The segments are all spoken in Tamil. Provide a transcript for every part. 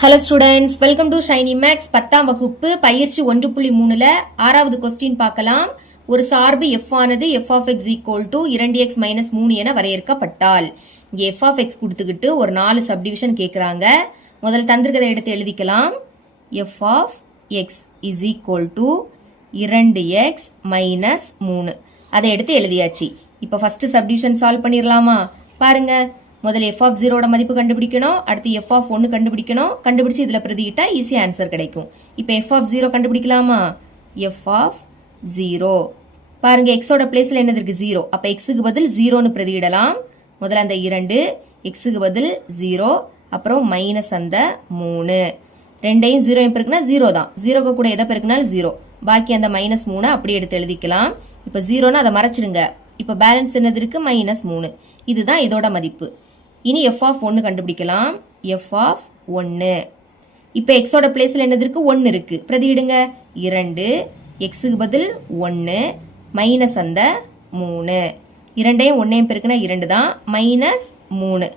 Hello students, welcome to Shiny Max 10ஆம் வகுப்பு பயிற்சி 1.3ல 6வது கொஸ்டின் பார்க்கலாம். ஒரு சார்பு f ஆனது f of x equal to 2x minus 3 என வரையறுக்கப்பட்டால் இங்கே f of x கொடுத்துக்கிட்டு ஒரு 4 சப்டிவிஷன் கேட்குறாங்க. முதல் தந்திருக்கதை எடுத்து எழுதிக்கலாம். f of x is equal to 2x minus 3 அதை எடுத்து எழுதியாச்சு. இப்போ ஃபர்ஸ்ட் சப்டிவிஷன் சால்வ் பண்ணிடலாமா? பாருங்க, முதல்ல f of 0 மதிப்பு கண்டுபிடிக்கணும், அடுத்து f of 1 கண்டுபிடிக்கணும். கண்டுபிடிச்சு இதில் பிரதியிட்டா ஈஸியாக ஆன்சர் கிடைக்கும். இப்போ f of 0 கண்டுபிடிக்கலாமா? f of 0 பாருங்க, xோட பிளேஸில் என்னது இருக்கு? 0. அப்போ xக்கு பதில் 0ன்னு பிரதியிடலாம். முதல்ல அந்த 2, xக்கு பதில் 0, அப்புறம் மைனஸ் அந்த 3. ரெண்டையும் 0 பெருக்குனா 0 தான். 0க்கு கூட எதை பெருக்குனாலும் 0. பாக்கி அந்த மைனஸ் 3 அப்படியே எடுத்து எழுதிக்கலாம். இப்போ 0னா அதை மறைச்சிடுங்க. இப்போ பேலன்ஸ் என்னது இருக்கு? மைனஸ் 3. இதுதான் இதோட மதிப்பு. இனி f of 1 கண்டுபிடிக்கலாம். f of 1 இப்போ xோட பிளேஸில் என்னது இருக்கு? 1 இருக்கு. பிரதியிடுங்க. 2, xக்கு பதில் 1, மைனஸ் அந்த 3. இரண்டையும் 1 பெருக்குனா 2 தான். மைனஸ் 3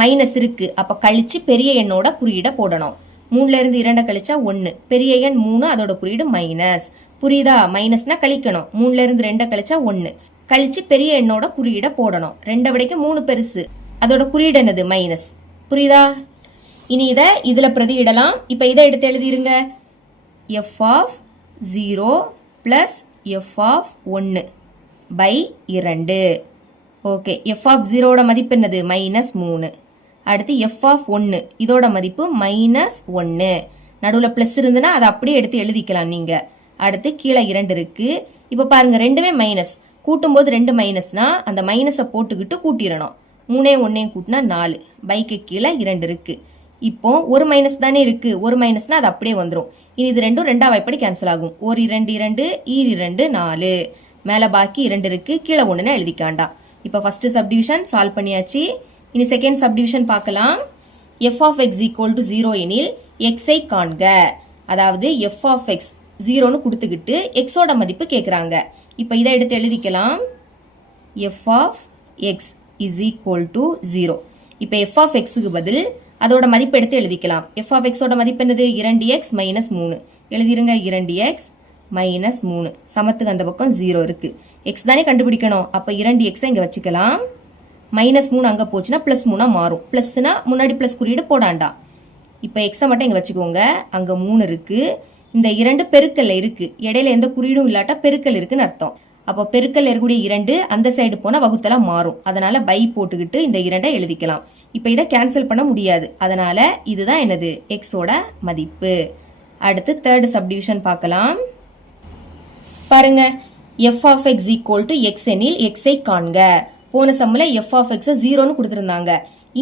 மைனஸ் இருக்கு. அப்போ கழிச்சு பெரிய எண்ணோட குறியீடை போடணும். 3ல இருந்து 2 கழிச்சா 1. பெரிய எண் 3, அதோட குறியீடு மைனஸ். புரியுதா? மைனஸ்னா கழிக்கணும். 3ல இருந்து 2 கழிச்சா 1. கழிச்சு பெரிய எண்ணோட குறியீடை போடணும். 2 விடைக்கு 3 பெருசு, அதோட குறியீடு என்னது? மைனஸ். புரியுதா? இனி இதை இதில் பிரதியிடலாம். இப்போ இதை எடுத்து எழுதிருங்க. f of 0 plus f of 1 by 2. Okay, f of 0ஓட மதிப்பு என்னது? மைனஸ் 3. அடுத்து f of 1 இதோட மதிப்பு மைனஸ் 1. நடுவில் ப்ளஸ் இருந்துன்னா அதை அப்படியே எடுத்து எழுதிக்கலாம் நீங்கள். அடுத்து கீழே 2 இருக்கு. இப்போ பாருங்க, ரெண்டுமே மைனஸ். கூட்டும்போது 2 மைனஸ்னா அந்த மைனஸை போட்டுக்கிட்டு கூட்டிடணும். 3 1 கூட்டினா 4. பைக்கு கீழே 2 இருக்கு. இப்போ ஒரு மைனஸ் தானே இருக்கு. ஒரு மைனஸ்னா அது அப்படியே வந்துடும். இனி இது ரெண்டும் 2ஆம் வாய்ப்படி கேன்சல் ஆகும். 1 2 2 2 4. மேலே பாக்கி 2 இருக்கு, கீழே 1ன்னு எழுதிக்காண்டாம். இப்போ ஃபர்ஸ்ட் சப்டிவிஷன் சால்வ் பண்ணியாச்சு. இனி செகண்ட் சப்டிவிஷன் பார்க்கலாம். f of x equal to 0 எனில் x-ஐ காண்க. அதாவது f of x 0ன்னு கொடுத்துக்கிட்டு xோட மதிப்பு கேட்குறாங்க. இப்போ இதை எடுத்து எழுதிக்கலாம். f of x is equal to 0. இப்போ f of xக்கு பதில் அதோட மதிப்பு எடுத்து எழுதிக்கலாம். f of xோட மதிப்பு என்னது? 2x minus 3. எழுதிருங்க. 2x minus 3 சமத்துக்கு அந்த பக்கம் 0 இருக்கு. x தானே கண்டுபிடிக்கணும். அப்போ 2x இங்கே வச்சுக்கலாம். மைனஸ் 3 அங்கே போச்சுன்னா ப்ளஸ் 3 மாறும். ப்ளஸ்னா முன்னாடி ப்ளஸ் குறியீடு போடாண்டாம். இப்போ எக்ஸை மட்டும் இங்கே வச்சுக்கோங்க. அங்கே 3 இருக்கு. இந்த 2 பெருக்கல்ல இருக்கு. இடையில எந்த குறியீடும் இல்லாட்டா பெருக்கல் இருக்குன்னு அர்த்தம். அப்போ பெருக்கல் இருக்கக்கூடிய 2 அந்த சைடு போனால் வகுத்தலாம் மாறும். அதனால பை போட்டுக்கிட்டு இந்த 2ஐ எழுதிக்கலாம். இப்போ இதை கேன்சல் பண்ண முடியாது. அதனால இதுதான் என்னது? எக்ஸோட மதிப்பு. அடுத்து தேர்ட் சப்டிவிஷன் பார்க்கலாம். பாருங்க, f of x equal to x எனில் x-ஐ காண்க. போன சம்மில் f of x-ஐ 0ன்னு கொடுத்துருந்தாங்க.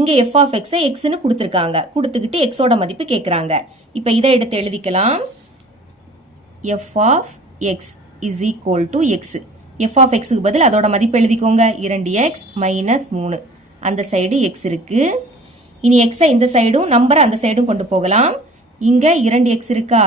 இங்கே f of x-ஐ xன்னு கொடுத்துருக்காங்க. கொடுத்துக்கிட்டு xோட மதிப்பு கேட்குறாங்க. இப்போ இதை எடுத்து எழுதிக்கலாம். f of x is equal to x. f of xக்கு பதில் அதோட மதிப்பு எழுதிக்கோங்க. 2x minus 3. அந்த சைடு x இருக்கு. இனி x-ஐ இந்த சைடும் நம்பரை அந்த சைடும் கொண்டு போகலாம். இங்கே 2x இருக்கா?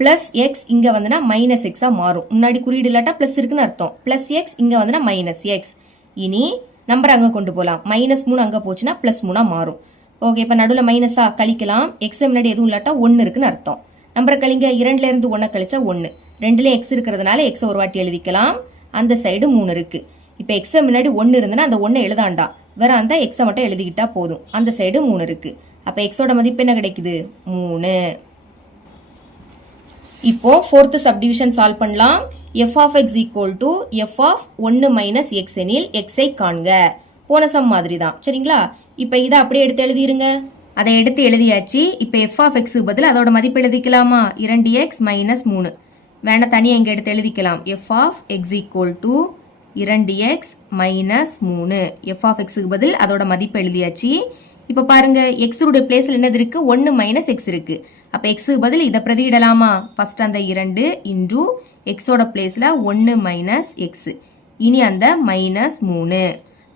பிளஸ் எக்ஸ் இங்கே வந்துன்னா மைனஸ் எக்ஸாக மாறும். முன்னாடி குறியீடு இல்லாட்டா ப்ளஸ் இருக்குன்னு அர்த்தம். ப்ளஸ் எக்ஸ் இங்கே வந்துன்னா மைனஸ் எக்ஸ். இனி நம்பர் அங்கே கொண்டு போகலாம். மைனஸ் 3 அங்கே போச்சுன்னா ப்ளஸ் 3 மாறும். ஓகே, இப்போ நடுவில் மைனஸாக கழிக்கலாம். எக்ஸ் முன்னாடி எதுவும் இல்லாட்டா 1 இருக்குன்னு அர்த்தம். நம்பரை கழிங்க. 2ல இருந்து 1 கழிச்சா 1. 2லேயும் எக்ஸ் இருக்கிறதுனால எக்ஸை ஒரு வாட்டி எழுதிக்கலாம். அந்த சைடு 3 இருக்கு. இப்போ எக்ஸை முன்னாடி 1 இருந்துன்னா அந்த 1 எழுதாண்டாம். வேற அந்த எக்ஸை மட்டும் எழுதிக்கிட்டா போதும். அந்த சைடு 3 இருக்கு. அப்போ எக்ஸோட மதிப்பு என்ன கிடைக்குது? 3. இப்போ ஃபோர்த் சப்டிவிஷன் சால்வ் பண்ணலாம். f of x equal to f of 1 minus x எனில் x-ஐ காண்க. போன சம் மாதிரி தான். சரிங்களா? இப்போ இதை அப்படியே எடுத்து எழுதிருங்க. அதை எடுத்து எழுதியாச்சு. இப்போ f of xக்கு பதில் அதோட மதிப்பு எழுதிக்கலாமா? 2x minus 3. வேணா தனியாக இங்கே எடுத்து எழுதிக்கலாம். f of x equal to 2x minus 3. f of xக்கு பதில் அதோட மதிப்பு எழுதியாச்சு. இப்போ பாருங்க, எக்ஸுடைய பிளேஸில் என்னது இருக்கு? 1 மைனஸ் எக்ஸ் இருக்கு. அப்போ எக்ஸுக்கு பதில் இதை பிரதியிடலாமா? ஃபர்ஸ்ட் அந்த 2 இன்டூ எக்ஸோட பிளேஸில் 1 மைனஸ் எக்ஸ். இனி அந்த மைனஸ் 3.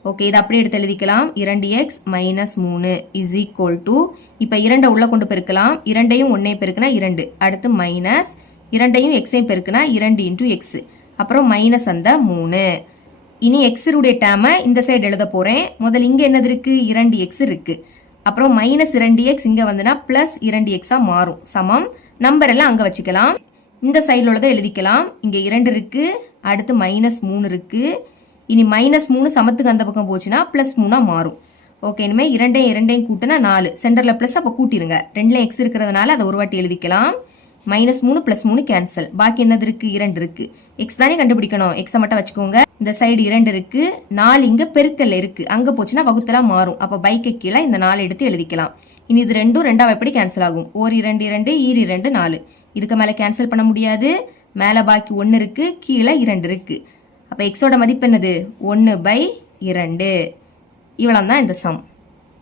ஓகே, இதை அப்படியே எடுத்து எழுதிக்கலாம். 2x minus 3 is equal to, இப்போ 2 உள்ள கொண்டு பெருக்கலாம். 2ஐயும் 1 பெருக்குனா 2. அடுத்து மைனஸ் 2ஐயும் எக்ஸையும் பெருக்குனா 2 இன்டூ எக்ஸ். அப்புறம் மைனஸ் அந்த 3. இனி எக்ஸுடைய டேமை இந்த சைடு எழுத போகிறேன். முதல்ல இங்கே என்னது இருக்குது? 2x இருக்குது. அப்புறம் மைனஸ் 2x இங்கே வந்துன்னா ப்ளஸ் 2xஆ மாறும். சமம். நம்பர் எல்லாம் அங்கே வச்சுக்கலாம். இந்த சைடில் உள்ளதை எழுதிக்கலாம். இங்கே 2 இருக்கு, அடுத்து மைனஸ் 3 இருக்கு. இனி மைனஸ் 3 சமத்துக்கு அந்த பக்கம் போச்சுன்னா ப்ளஸ் 3ஆ மாறும். ஓகே, இனிமேல் 2 கூட்டினா 4. சென்டரில் ப்ளஸ் அப்போ கூட்டிடுங்க. 2ல எக்ஸ் இருக்கிறதுனால அதை ஒரு வாட்டி எழுதிக்கலாம். Minus 3 plus 3 cancel. பாக்கி என்னது இருக்கு? 2 இருக்கு. எக்ஸ் தானே கண்டுபிடிக்கணும். எக்ஸை மட்டும் வச்சுக்கோங்க. இந்த சைடு 2 இருக்கு, 4 இங்கே பெருக்கல்ல இருக்கு. அங்கே போச்சுன்னா வகுத்தலாம் மாறும். அப்போ பைக்கு கீழே இந்த 4 எடுத்து எழுதிக்கலாம். இனி இது 2 எப்படி கேன்சல் ஆகும்? ஓர் 2 2 ஈர் 2 4. இதுக்கு மேலே கேன்சல் பண்ண முடியாது. மேலே பாக்கி 1 இருக்கு, கீழே 2 இருக்கு. அப்போ எக்ஸோட மதிப்பு என்னது? 1/2. இவ்வளோ தான் இந்த சம்.